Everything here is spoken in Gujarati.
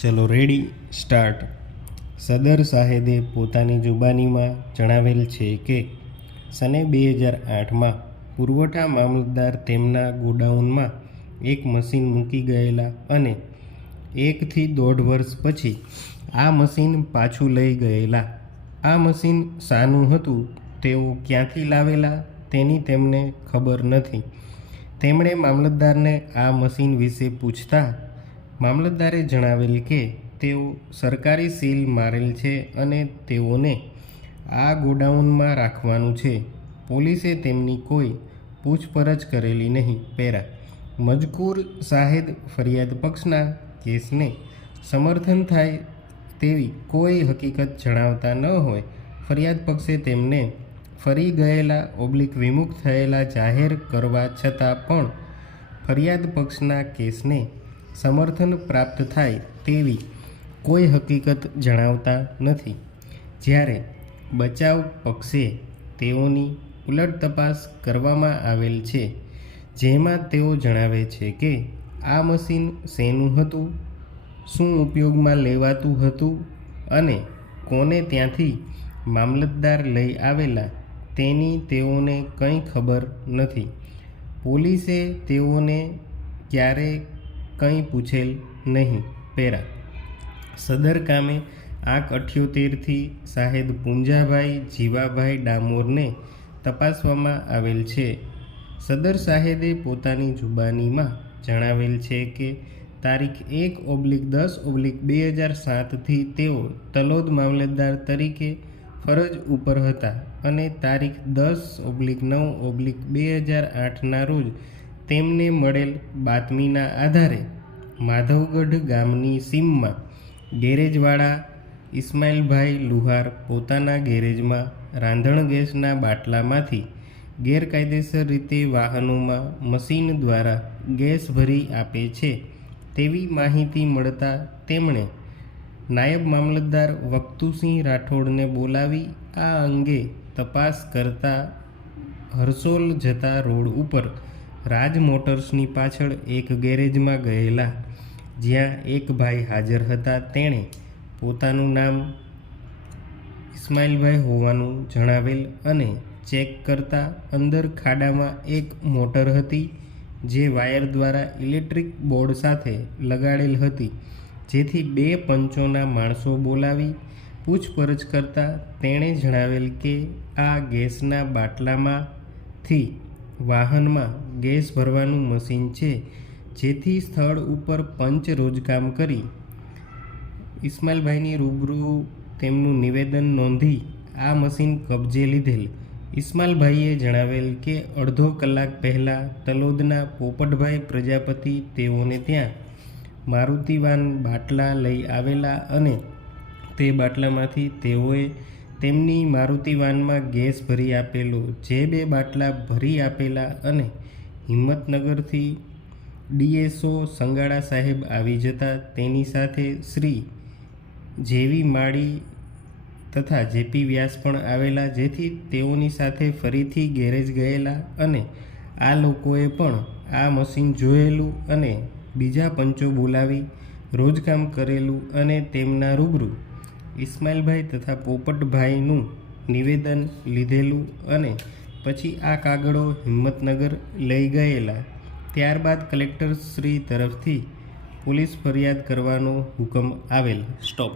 ચલો રેડી સ્ટાર્ટ. સદર સાહેદે પોતાની જુબાનીમાં જણાવેલ છે કે સને 2008માં પુરવઠા મામલતદાર તેમના ગોડાઉનમાં એક મશીન મૂકી ગયેલા અને 1 થી 1.5 વર્ષ પછી આ મશીન પાછું લઈ ગયેલા. આ મશીન શાનું હતું, તેઓ ક્યાંથી લાવેલા તેની તેમને ખબર નથી. તેમણે મામલતદારને આ મશીન વિશે પૂછતા મામલતદારે જણાવેલ કે તેઓ સરકારી સીલ મારેલ છે અને તેઓને આ ગોડાઉનમાં રાખવાનું છે. પોલીસે તેમની કોઈ પૂછપરછ કરેલી નહીં. પેરા મજકૂર સાહેદ ફરિયાદ પક્ષના કેસને સમર્થન થાય તેવી કોઈ હકીકત જણાવતા ન હોય. ફરિયાદ પક્ષે તેમને ફરી ગયેલા વિમુખ થયેલા જાહેર કરવા છતાં પણ ફરિયાદ પક્ષના કેસને સમર્થન પ્રાપ્ત થાય તેવી કોઈ હકીકત જણાવતા નથી. જ્યારે બચાવ પક્ષે તેઓની ઉલટ તપાસ કરવામાં આવેલ છે, જેમાં તેઓ જણાવે છે કે આ મશીન શેનું હતું, શું ઉપયોગમાં લેવાતું હતું અને કોને ત્યાંથી મામલતદાર લઈ આવેલા તેની તેઓને કંઈ ખબર નથી. પોલીસે તેઓને ક્યારેય કંઈ પૂછેલ નહીં. પેરા સદર કામે આંક 78થી સાહેદ પૂંજાભાઈ જીવાભાઈ ડામોરને તપાસવામાં આવેલ છે. સદર સાહેદે પોતાની જુબાનીમાં જણાવેલ છે કે તારીખ 1/10/2007થી તેઓ તલોદ મામલતદાર તરીકે ફરજ ઉપર હતા અને તારીખ 10/9/2008ના રોજ તેમને મળેલ બાતમીના આધારે માધવગઢ ગામની સીમમાં ગેરેજવાળા ઇસ્માઇલભાઈ લુહાર પોતાના ગેરેજમાં રાંધણ ગેસના બાટલામાંથી ગેરકાયદેસર રીતે વાહનોમાં મશીન દ્વારા ગેસ ભરી આપે છે તેવી માહિતી મળતા તેમણે નાયબ મામલતદાર વક્તુસિંહ રાઠોડને બોલાવી આ અંગે તપાસ કરતા હરસોલ જતા રોડ ઉપર રાજ મોટર્સની પાછળ એક ગેરેજમાં ગયેલા, જ્યાં એક ભાઈ હાજર હતા. તેણે પોતાનું નામ ઇસ્માઇલભાઈ હોવાનું જણાવેલ અને ચેક કરતા અંદર ખાડામાં એક મોટર હતી જે વાયર દ્વારા ઇલેક્ટ્રિક બોર્ડ સાથે લગાડેલ હતી. જેથી 2 પંચોના માણસો બોલાવી પૂછપરછ કરતા તેણે જણાવેલ કે આ ગેસના બાટલામાંથી વાહનમાં ગેસ ભરવાનું મશીન છે, જેથી સ્થળ ઉપર પંચ રોજકામ કરી ઇસ્માઇલભાઈની રૂબરૂ તેમનું નિવેદન નોંધી આ મશીન કબજે લીધેલ. ઇસ્માઇલભાઈએ જણાવેલ કે અડધો કલાક પહેલાં તલોદના પોપટભાઈ પ્રજાપતિ તેઓને ત્યાં મારુતિવાન બાટલા લઈ આવેલા અને તે બાટલામાંથી તેઓએ તેમની મારુતિવાનમાં ગેસ ભરી આપેલો. જે 2 બાટલા ભરી આપેલા અને હિંમતનગરથી DSO સંગાડા સાહેબ આવી જતા તેની સાથે શ્રી જેવી માળી તથા JP વ્યાસ પણ આવેલા, જેથી તેઓની સાથે ફરીથી ગેરેજ ગયેલા અને આ લોકોએ પણ આ મશીન જોયેલું અને બીજા પંચો બોલાવી રોજકામ કરેલું અને તેમના રૂબરૂ ઇસ્માઇલભાઈ તથા પોપટભાઈનું નિવેદન લીધેલું અને પછી આ કાગળો હિંમતનગર લઈ ગયેલા. ત્યારબાદ કલેક્ટર શ્રી તરફથી પોલીસ ફરિયાદ કરવાનો હુકમ આવેલ. સ્ટોપ.